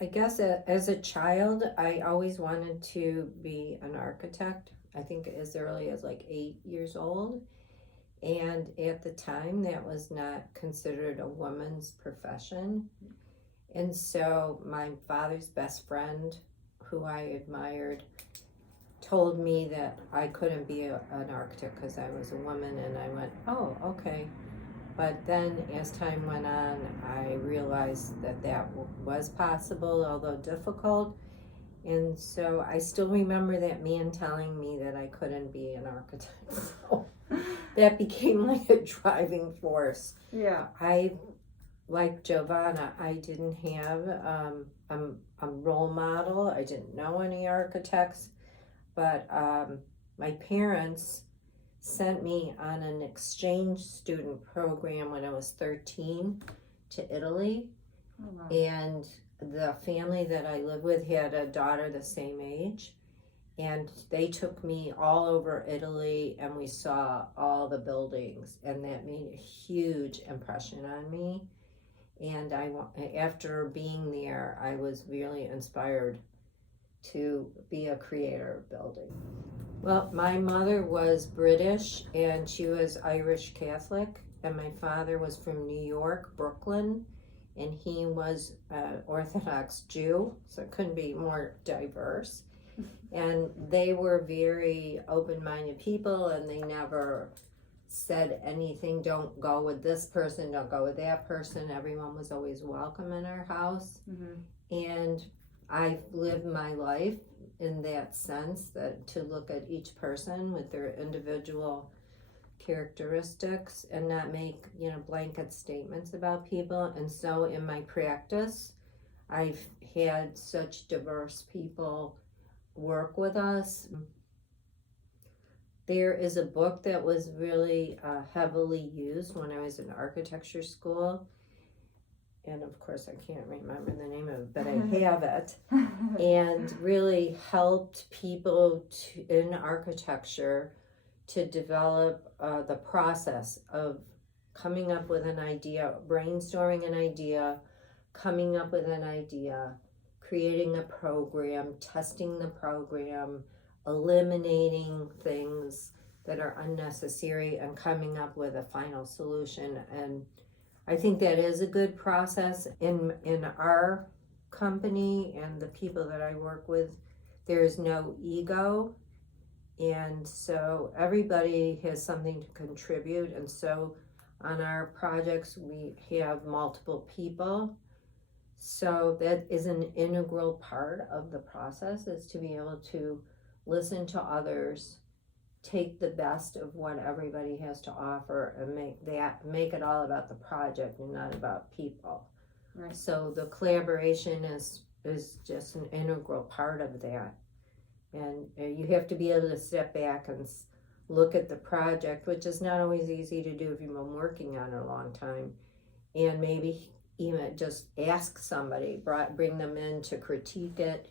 I guess as a child, I always wanted to be an architect. I think as early as like 8 years old. And at the time, that was not considered a woman's profession. And so my father's best friend, who I admired, told me that I couldn't be an architect because I was a woman. And I went, oh, okay. But then as time went on, I realized that was possible, although difficult. And so I still remember that man telling me that I couldn't be an architect. So that became like a driving force. Yeah. Like Giovanna, I didn't have a role model. I didn't know any architects, but my parents sent me on an exchange student program when I was 13 to Italy. Oh, wow. And the family that I lived with had a daughter the same age. And they took me all over Italy and we saw all the buildings. And that made a huge impression on me. And after being there, I was really inspired to be a creator of building. Well, my mother was British and she was Irish Catholic, and my father was from New York, Brooklyn, and he was an Orthodox Jew, so it couldn't be more diverse. And they were very open-minded people, and they never said anything, don't go with this person, don't go with that person. Everyone was always welcome in our house. Mm-hmm. And I've lived my life in that sense, that to look at each person with their individual characteristics and not make blanket statements about people. And so in my practice, I've had such diverse people work with us. There is a book that was really heavily used when I was in architecture school, and of course I can't remember the name of it, but I have it, and really helped people in architecture to develop the process of coming up with an idea, brainstorming an idea, coming up with an idea, creating a program, testing the program, eliminating things that are unnecessary, and coming up with a final solution. And I think that is a good process. In our company and the people that I work with, there is no ego, and so everybody has something to contribute. And so on our projects we have multiple people, so that is an integral part of the process, is to be able to listen to others, take the best of what everybody has to offer, and make it all about the project and not about people. Right. So the collaboration is just an integral part of that. And you have to be able to step back and look at the project, which is not always easy to do if you've been working on it a long time, and maybe even just ask somebody, bring them in to critique it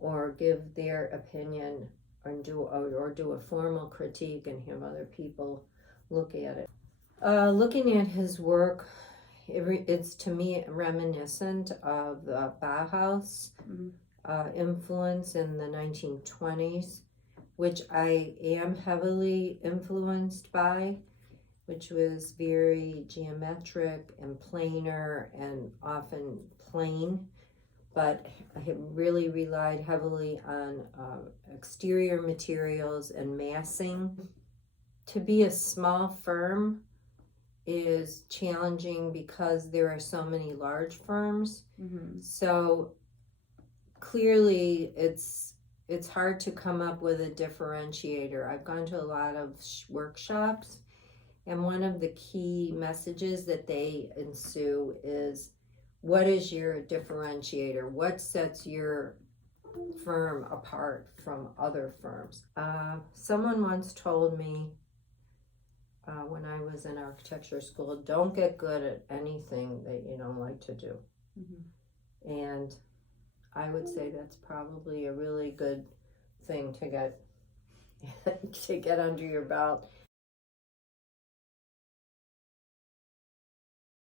or give their opinion, and do a formal critique and have other people look at it. Looking at his work, it's to me reminiscent of the Bauhaus influence in the 1920s, which I am heavily influenced by, which was very geometric and planar and often plain, but I have really relied heavily on exterior materials and massing. To be a small firm is challenging because there are so many large firms. Mm-hmm. So clearly it's hard to come up with a differentiator. I've gone to a lot of workshops, and one of the key messages that they ensue is, what is your differentiator? What sets your firm apart from other firms? Someone once told me when I was in architecture school, don't get good at anything that you don't like to do. Mm-hmm. And I would say that's probably a really good thing to get under your belt.